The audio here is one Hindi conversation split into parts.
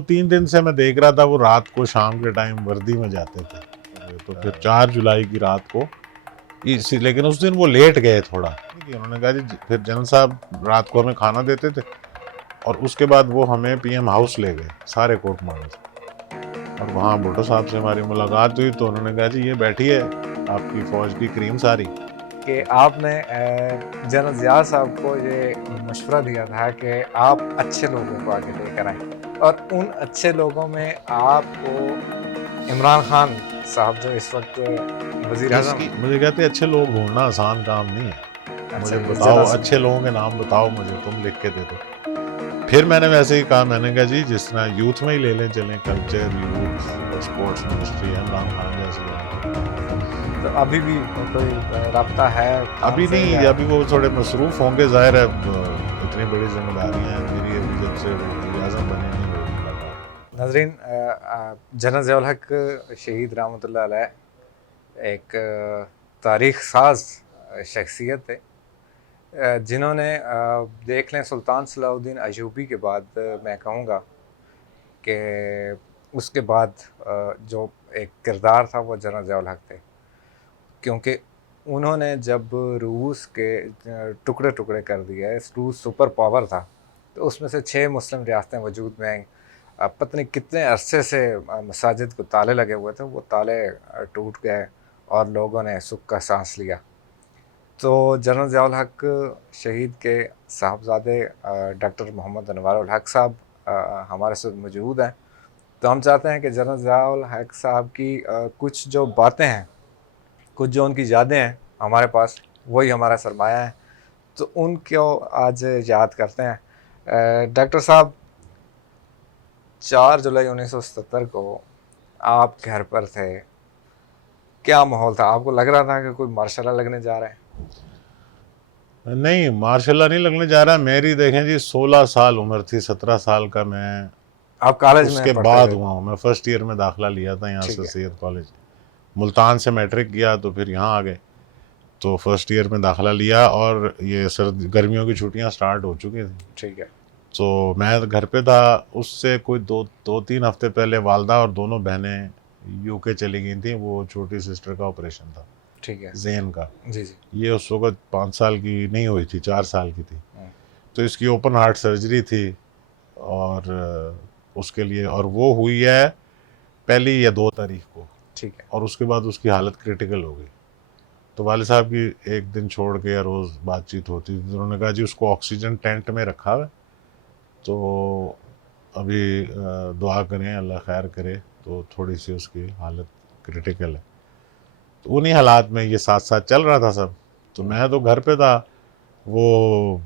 2-3 दिन से मैं देख रहा था वो रात को शाम के टाइम वर्दी में जाते थे। तो फिर 4 जुलाई की रात को इसी, लेकिन उस दिन वो लेट गए थोड़ा, कि उन्होंने कहा जी फिर जनरल साहब रात को हमें खाना देते थे और उसके बाद वो हमें पीएम हाउस ले गए सारे कोर्ट मार्शल, और वहाँ भुट्टो साहब से हमारी मुलाकात हुई तो उन्होंने कहा जी ये बैठिए आपकी फौज की क्रीम सारी। कि आपने जनरल ज़िया साहब को ये मशवरा दिया था कि आप अच्छे लोगों को आगे लेकर आएं, और उन अच्छे लोगों में आपको इमरान खान साहब जो इस वक्त वज़ीर आज़म हैं। मुझे कहते अच्छे लोग ढूंढना आसान काम नहीं है, अच्छा, मुझे ये बताओ ज़रा अच्छे लोगों के नाम बताओ, मुझे तुम लिख के दे दो। फिर मैंने वैसे ही कहा, मैंने कहा जी जिस तरह यूथ में ही ले लें, चलें कल्चर यूथ स्पोर्ट्स मिनिस्ट्री है इमरान खान जैसे लोग। तो अभी भी कोई राब्ता है खान अभी से नहीं, या? अभी वो थोड़े मसरूफ होंगे, जाहिर है इतनी बड़ी जिम्मेदारियां हैं मेरी, अभी जब से वज़ीर आज़म बने नहीं हो मुलाकात। नाज़रीन, जनरल ज़िया उल हक शहीद रहमतुल्लाह अलैह एक तारीख़ साज शख्सियत है, जिन्होंने देख लें सुल्तान सलाहुद्दीन अयूबी के बाद मैं कहूँगा कि उसके बाद जो एक किरदार था वो जनरल ज़िया उल हक थे, क्योंकि उन्होंने जब रूस के टुकड़े टुकड़े कर दिए, रूस सुपर पावर था, तो उसमें से 6 मुस्लिम रियासतें वजूद में आईं। पता नहीं कितने अरसे से मसाजिद को ताले लगे हुए थे, वो ताले टूट गए और लोगों ने सुख का सांस लिया। तो जनरल ज़िया उल हक शहीद के साहबजादे डॉक्टर मोहम्मद अनवार उल हक साहब हमारे साथ मौजूद हैं। तो हम चाहते हैं कि जनरल ज़िया उल हक साहब की कुछ जो बातें हैं, कुछ जो उनकी यादें हैं हमारे पास, वही हमारा सरमाया है, तो उनको आज याद करते हैं। डॉक्टर साहब, 4 जुलाई 1977 को आप घर पर थे, क्या माहौल था? आपको लग रहा था कि कोई मार्शल लगने जा रहा है? नहीं, मार्शाल्लाह नहीं लगने जा रहा। मेरी देखें जी 16 साल उम्र थी, 17 साल का मैं आप कॉलेज में उसके पढ़ते बाद थे? हुआ हूँ। मैं फर्स्ट ईयर में दाखिला लिया था यहाँ ठीक से है। सैयद कॉलेज, मुल्तान से मैट्रिक किया तो फिर यहाँ आ गए, तो फर्स्ट ईयर में दाखिला लिया और ये सर्द गर्मियों की छुट्टियाँ स्टार्ट हो चुकी थी, ठीक है। तो मैं घर पे था। उससे कोई 2-3 हफ्ते पहले वालदा और दोनों बहनें यूके चली गई थी, वो छोटी सिस्टर का ऑपरेशन था, ठीक है। ज़ेन का। जी जी। ये उस वक्त 5 साल की नहीं हुई थी, 4 साल की थी, तो इसकी ओपन हार्ट सर्जरी थी और उसके लिए, और वो हुई है 1 या 2 तारीख को, ठीक है। और उसके बाद उसकी हालत क्रिटिकल हो गई। तो वाले साहब की एक दिन छोड़ के रोज़ बातचीत होती थी, तो उन्होंने कहा जी उसको ऑक्सीजन टेंट में रखा हुआ है, तो अभी दुआ करें अल्लाह खैर करे, तो थोड़ी सी उसकी हालत क्रिटिकल है। तो उन्हीं हालात में ये साथ साथ चल रहा था सब, तो मैं तो घर पे था। वो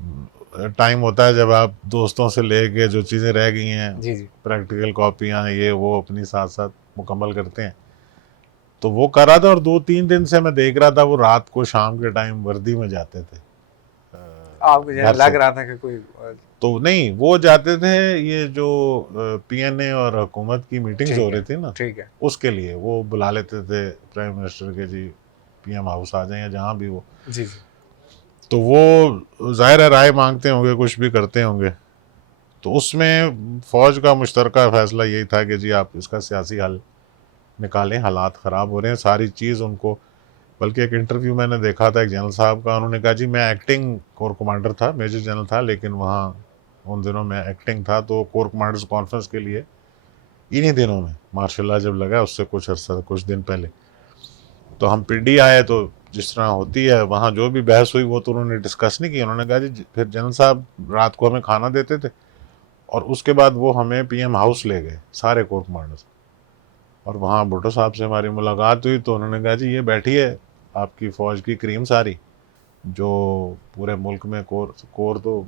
टाइम होता है जब आप दोस्तों से लेके जो चीज़ें रह गई हैं, जी जी। प्रैक्टिकल कॉपियाँ ये वो अपनी साथ साथ मुकम्मल करते हैं, तो वो कर रहा था। और 2-3 दिन से मैं देख रहा था वो रात को शाम के टाइम वर्दी में जाते थे आपको जो घर लग से। रहा था कि कोई तो नहीं, वो जाते थे, ये जो पीएनए और हुकूमत की मीटिंग्स हो ठीक रही है। थी ना, ठीक है। उसके लिए वो बुला लेते थे प्राइम मिनिस्टर के, जी पीएम हाउस आ जाएं या जहाँ भी वो। जी जी। तो वो ज़ाहिर है राय मांगते होंगे, कुछ भी करते होंगे, तो उसमें फ़ौज का मुश्तरका फ़ैसला यही था कि जी आप इसका सियासी हल निकालें, हालात ख़राब हो रहे हैं सारी चीज़ उनको। बल्कि एक इंटरव्यू मैंने देखा था एक जनरल साहब का, उन्होंने कहा जी मैं एक्टिंग कोर कमांडर था, मेजर जनरल था, लेकिन वहाँ उन दिनों में एक्टिंग था, तो कोर कमांडर्स कॉन्फ्रेंस के लिए इन्हीं दिनों में मार्शल लॉ जब लगा उससे कुछ दिन पहले, तो हम पिंडी आए, तो जिस तरह होती है वहाँ जो भी बहस हुई वो तो उन्होंने डिस्कस नहीं की। उन्होंने कहा जी फिर जनरल साहब रात को हमें खाना देते थे और उसके बाद वो हमें पीएम हाउस ले गए सारे कोर कमांडर्स, और वहाँ भुट्टो साहब से हमारी मुलाकात हुई तो उन्होंने कहा जी ये बैठिए आपकी फ़ौज की क्रीम सारी, जो पूरे मुल्क में कोर तो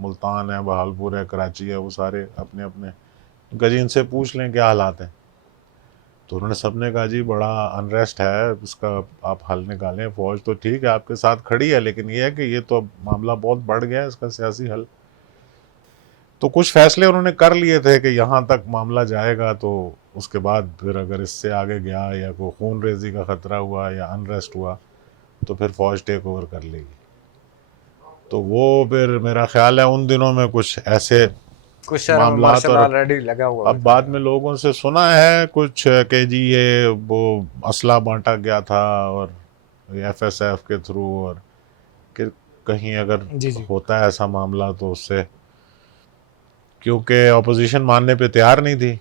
मुल्तान है, बहालपुर है, कराची है, वो सारे अपने अपने गजी इनसे पूछ लें क्या हालात हैं। तो उन्होंने सबने कहा जी बड़ा अनरेस्ट है, इसका आप हल निकालें, फ़ौज तो ठीक है आपके साथ खड़ी है, लेकिन ये है कि ये तो मामला बहुत बढ़ गया है, इसका सियासी हल। तो कुछ फैसले उन्होंने कर लिए थे कि यहाँ तक मामला जाएगा, तो उसके बाद फिर अगर इससे आगे गया या कोई खून रेजी का ख़तरा हुआ या अनरेस्ट हुआ तो फिर फ़ौज टेक ओवर कर लेगी। तो वो फिर मेरा ख्याल है उन दिनों में कुछ ऐसे कुछ शहरों में मामलात। माशाल्लाह और ऑलरेडी लगा हुआ अब बाद में लोगों से सुना है कुछ कि जी ये वो असला बांटा गया था और एफएसएफ के थ्रू, और कि कहीं अगर जी जी होता है ऐसा मामला तो उससे, क्योंकि अपोजिशन मानने पे तैयार नहीं थी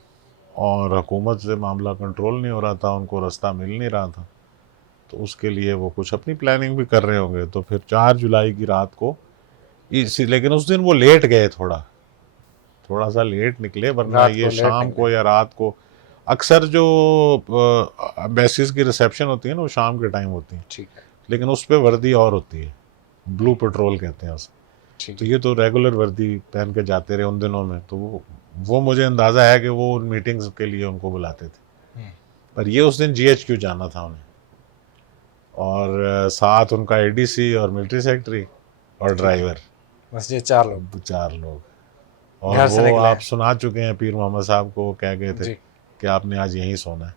और हुकूमत से मामला कंट्रोल नहीं हो रहा था, उनको रास्ता मिल नहीं रहा था, तो उसके लिए वो कुछ अपनी प्लानिंग भी कर रहे होंगे। तो फिर 4 जुलाई की रात को इसी, लेकिन उस दिन वो लेट गए, थोड़ा सा लेट निकले, वरना रात ये को लेट शाम निकले। को या रात को अक्सर जो एम्बेसीज की रिसेप्शन होती है ना वो शाम के टाइम होती है, ठीक है लेकिन उस पर वर्दी और होती है, ब्लू पेट्रोल कहते हैं उसे। ठीक तो है। ये तो रेगुलर वर्दी पहन के जाते रहे उन दिनों में, तो वो मुझे अंदाज़ा है कि वो उन मीटिंग्स के लिए उनको बुलाते थे। हम्म, पर ये उस दिन जीएचक्यू जाना था उन्हें, और साथ उनका एडीसी और मिलिट्री सेक्रेटरी और ठीक है। ड्राइवर, बस ये 4 लोग 4 लोग। और घर से वो निकले आप हैं। सुना चुके हैं, पीर मोहम्मद साहब को वो कह गए थे जी कि आपने आज यहीं सोना है,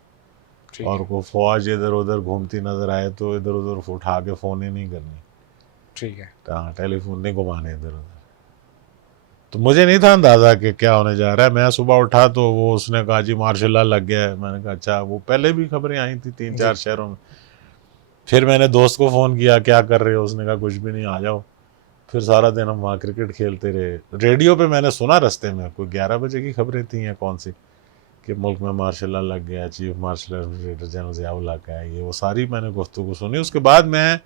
ठीक और है को फौज इधर उधर घूमती नजर आए तो इधर उधर उठा के फ़ोन ही नहीं करनी, ठीक है। कहाँ टेलीफोन नहीं घुमाने इधर उधर। तो मुझे नहीं था अंदाज़ा कि क्या होने जा रहा है। मैं सुबह उठा तो वो उसने कहा जी मार्शल लॉ लग गया है। मैंने कहा अच्छा, वो पहले भी खबरें आई थी 3-4 जी शहरों में। फिर मैंने दोस्त को फ़ोन किया, क्या कर रहे हो? उसने कहा कुछ भी नहीं, आ जाओ। फिर सारा दिन हम वहाँ क्रिकेट खेलते रहे। रेडियो पे मैंने सुना रास्ते में, कोई 11 बजे की खबरें थी या कौन सी, कि मुल्क में मार्शल लॉ लग गया, chief marshal administrator general Ziaul हक है, ये वो सारी मैंने गुफ्तगू सुनी। उसके बाद मैं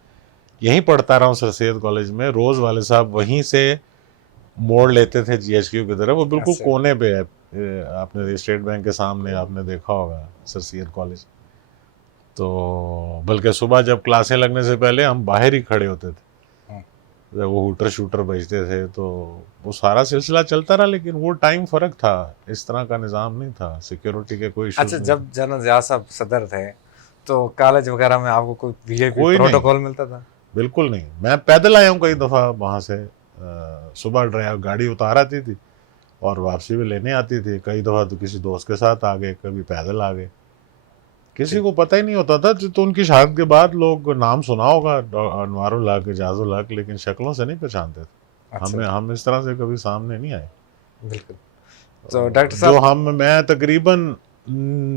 यहीं पढ़ता रहा हूँ सर सैयद कॉलेज में, रोज़ वाले साहब वहीं से मोड़ लेते थे जीएचक्यू की तरफ, वो बिल्कुल अच्छा कोने पे है। आपने स्टेट बैंक के सामने आपने देखा होगा सर सैयद कॉलेज। तो बल्कि सुबह जब क्लासें लगने से पहले हम बाहर ही खड़े होते थे, हाँ, जब वो हूटर शूटर बजते थे, तो वो सारा सिलसिला चलता रहा। लेकिन वो टाइम फ़र्क था, इस तरह का निज़ाम नहीं था, सिक्योरिटी के कोई अच्छा इश्यूज नहीं थे। जब जनरल ज़िया साहब सदर थे तो कॉलेज वगैरह में आपको कोई वीआईपी कोई नहीं, प्रोटोकॉल मिलता था? बिल्कुल नहीं। मैं पैदल आया हूँ कई दफ़ा वहाँ से, सुबह ड्राइव गाड़ी उतार आती थी और वापसी भी लेने आती थी। कई दफ़ा तो किसी दोस्त के साथ आ गए, कभी पैदल आ गए, किसी ठीक को पता ही नहीं होता था। तो उनकी शहादत के बाद लोग नाम सुना होगा अनवारुल हक, एजाजुल हक, लेकिन शक्लों से नहीं पहचानते थे। अच्छा हम इस तरह से कभी सामने नहीं आए। बिल्कुल। तो डॉक्टर जो साहब मैं तकरीबन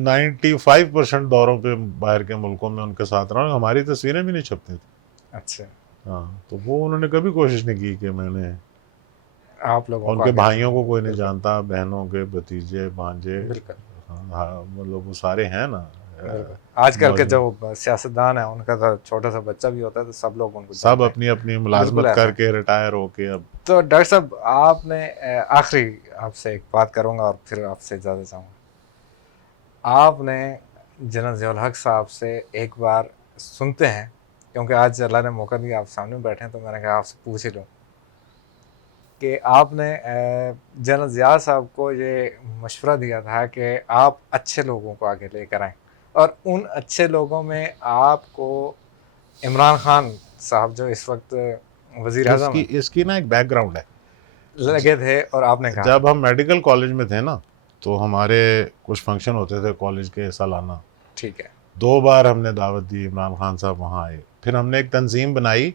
95% दौरों पे बाहर के मुल्कों में उनके साथ रहा हूँ, हमारी तस्वीरें भी नहीं छपती थी। अच्छा हाँ, तो वो उन्होंने कभी कोशिश नहीं की कि मैंने, आप लोगों को उनके आगे भाइयों को कोई नहीं बिल्कुल जानता, बहनों के भतीजे भांजे, बिल्कुल हाँ, हाँ, मतलब वो सारे हैं ना। बिल्कुल। आजकल के मौजूद जो सियासतदान है उनका तो छोटा सा बच्चा भी होता है तो सब लोग उनको सब जानते हैं। अपनी अपनी बिल्कुल मुलाजमत ऐसा है। करके रिटायर होके अब। तो डॉक्टर साहब आपने आखिरी आपसे एक बात करूंगा और फिर आपसे इजाज़त चाहूँगा। आपने जनरल ज़ियाउल हक साहब से एक बार सुनते हैं, क्योंकि आज अल्लाह ने मौका दिया आप सामने बैठे हैं तो मैंने कहा आपसे पूछ ही लूँ कि आपने जनरल ज़िया साहब को ये मशवरा दिया था कि आप अच्छे लोगों को आगे लेकर आएँ, और उन अच्छे लोगों में आपको इमरान खान साहब जो इस वक्त वज़ीर आज़म इसकी हैं इसकी ना एक बैकग्राउंड है। लगे थे, और आपने कहा जब हम मेडिकल कॉलेज में थे ना, तो हमारे कुछ फंक्शन होते थे कॉलेज के सालाना। ठीक है 2 बार हमने दावत दी, इमरान खान साहब वहाँ आए। फिर हमने एक तंजीम बनाई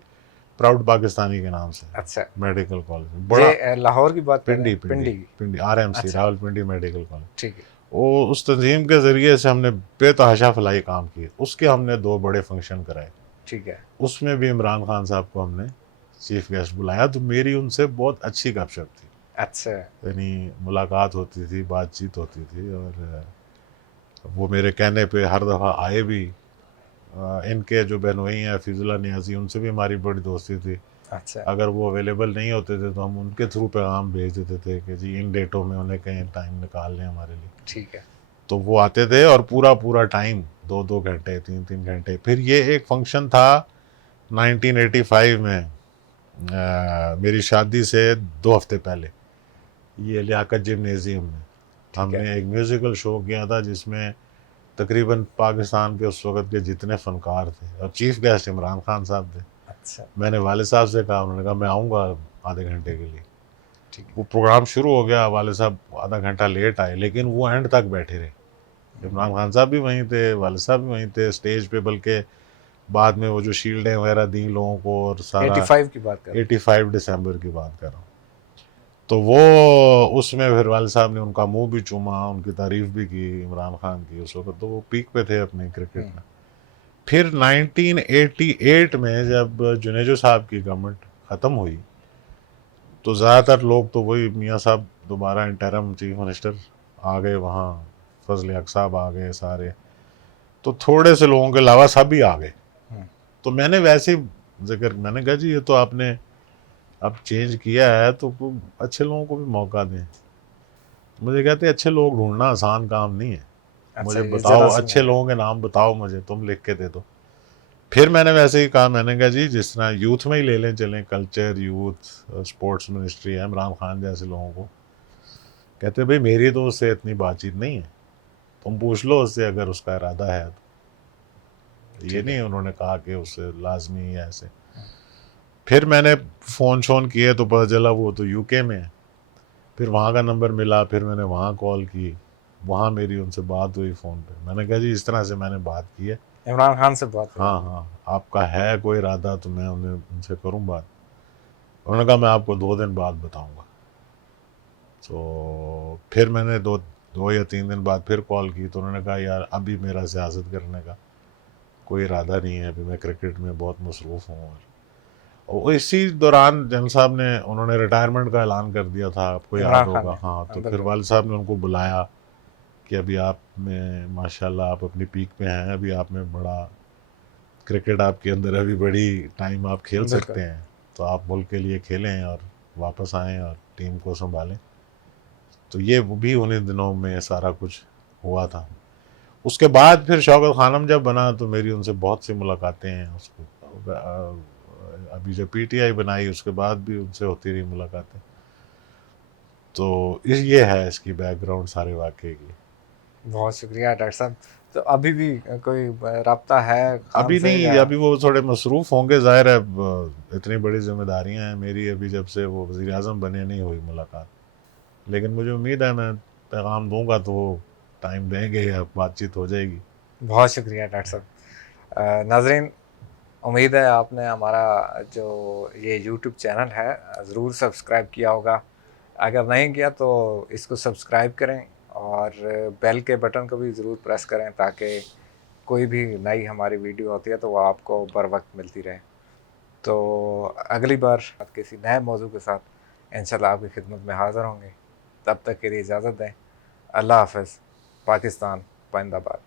प्राउड पाकिस्तानी के नाम से, अच्छा मेडिकल कॉलेज ये बड़ा, लाहौर की बात कर रहे पिंडी हैं पिंडी पिंडी की? पिंडी आरएमसी, अच्छा रावलपिंडी मेडिकल कॉलेज। ठीक है वो उस तंजीम के ज़रिए से हमने बेतहाशा फलाई काम किए। उसके हमने 2 बड़े फंक्शन कराए। ठीक है उसमें भी इमरान खान साहब को हमने चीफ गेस्ट बुलाया, तो मेरी उनसे बहुत अच्छी गपशप थी। अच्छा यानी मुलाकात होती थी, बातचीत होती थी, और वो मेरे कहने पे हर दफ़ा आए भी। इनके जो बहनोई हैं फिजुल्ला नियाज़ी, उनसे भी हमारी बड़ी दोस्ती थी। अच्छा अगर वो अवेलेबल नहीं होते थे तो हम उनके थ्रू पैगाम भेज देते थे कि जी इन डेटों में उन्हें कहीं टाइम निकाल लें हमारे लिए। ठीक है तो वो आते थे और पूरा पूरा टाइम 2-2 घंटे 3-3 घंटे। फिर ये एक फंक्शन था 1985 में, मेरी शादी से 2 हफ्ते पहले, ये लियाकत जिम्नेजियम में ठीक है हमने एक म्यूज़िकल शो किया था, जिसमें तकरीबन पाकिस्तान के उस वक़्त के जितने फ़नकार थे, और चीफ गेस्ट इमरान खान साहब थे। अच्छा मैंने वाले साहब से कहा, उन्होंने कहा मैं आऊँगा आधे घंटे के लिए। ठीक है वो प्रोग्राम शुरू हो गया, वाले साहब आधा घंटा लेट आए, लेकिन वो एंड तक बैठे रहे। इमरान खान साहब भी वहीं थे, वाले साहब भी वहीं थे स्टेज पे। बल्कि बाद में वो जो शील्डें वगैरह दी लोगों को और सारा, 85 की बात कर रहे 85 दिसंबर की बात कर रहा हूँ। तो वो उसमें फिर वालिद साहब ने उनका मुंह भी चूमा, उनकी तारीफ भी की इमरान खान की। उस वक्त तो वो पीक पे थे अपने क्रिकेट में। फिर 1988 में जब जुनेजो साहब की गवर्नमेंट ख़त्म हुई तो ज़्यादातर लोग तो वही मियाँ साहब दोबारा इंटरम चीफ मिनिस्टर आ गए वहाँ, फजल हक साहब आ गए सारे, तो थोड़े से लोगों के अलावा सब ही आ गए। तो मैंने वैसे ही जिक्र, मैंने कहा जी ये तो आपने अब चेंज किया है तो अच्छे लोगों को भी मौका दें। मुझे कहते अच्छे लोग ढूंढना आसान काम नहीं है, अच्छा, मुझे ये बताओ ज़रा अच्छे सुनिए। लोगों के नाम बताओ, मुझे तुम लिख के दे दो। फिर मैंने वैसे ही कहा, मैंने कहा जी जिस तरह यूथ में ही ले लें, चलें कल्चर यूथ स्पोर्ट्स मिनिस्ट्री है, इमरान खान जैसे लोगों को। कहते भाई मेरी तो उससे इतनी बातचीत नहीं है, तुम पूछ लो उससे अगर उसका इरादा है तो। ये ठीक है। नहीं उन्होंने कहा कि उससे लाजमी है ऐसे। फिर मैंने फ़ोन शोन किए तो पता चला वो तो यूके में है। फिर वहाँ का नंबर मिला, फिर मैंने वहाँ कॉल की, वहाँ मेरी उनसे बात हुई फ़ोन पे। मैंने कहा जी इस तरह से मैंने बात की है, इमरान खान से बात हुई हाँ आपकी? हाँ आपका है कोई इरादा तो मैं उनसे करूँ बात। उन्होंने कहा मैं आपको 2 दिन बाद बताऊँगा। तो फिर मैंने दो या 3 दिन बाद फिर कॉल की तो उन्होंने कहा यार अभी मेरा सियासत करने का कोई इरादा नहीं है, अभी मैं क्रिकेट में बहुत मसरूफ़ हूँ। और इसी दौरान जंग साहब ने, उन्होंने रिटायरमेंट का ऐलान कर दिया था, आपको याद इमरान खान होगा। ने? हाँ, तो फिर बिल्कुल। वालिद साहब ने उनको बुलाया कि अभी आप में माशाल्लाह आप अपनी पीक पे हैं, अभी आप में बड़ा क्रिकेट आपके अंदर, अभी बड़ी टाइम आप खेल बिल्कुल। सकते हैं, तो आप मुल्क के लिए खेलें और वापस आएँ और टीम को संभालें। तो ये वो भी उन्हीं दिनों में सारा कुछ हुआ था। उसके बाद फिर शौकत खानम जब बना तो मेरी उनसे बहुत सी मुलाकातें हैं। उसको अभी जब पीटीआई बनाई उसके बाद भी उनसे होती रही मुलाकातें। तो ये है इसकी बैकग्राउंड सारे वाक़े की। बहुत शुक्रिया डॉक्टर साहब। तो अभी भी कोई राब्ता है खान अभी से नहीं, या? अभी वो थोड़े मसरूफ़ होंगे, ज़ाहिर है इतनी बड़ी ज़िम्मेदारियाँ हैं मेरी, अभी जब से वो वज़ीर-ए-आज़म बने नहीं हुई मुलाकात। लेकिन मुझे उम्मीद है मैं पैगाम दूँगा तो वो टाइम देंगे या बातचीत हो जाएगी। बहुत शुक्रिया डॉक्टर साहब। नाज़रीन, उम्मीद है आपने हमारा जो ये यूट्यूब चैनल है ज़रूर सब्सक्राइब किया होगा। अगर नहीं किया तो इसको सब्सक्राइब करें और बेल के बटन को भी ज़रूर प्रेस करें ताकि कोई भी नई हमारी वीडियो होती है तो वो आपको बर वक्त मिलती रहे। तो अगली बार किसी नए मौजू के साथ इंशाल्लाह आपकी खिदमत में हाज़िर होंगे। तब तक के लिए इजाज़त दें। अल्लाह हाफ़िज़। पाकिस्तान जिंदाबाद।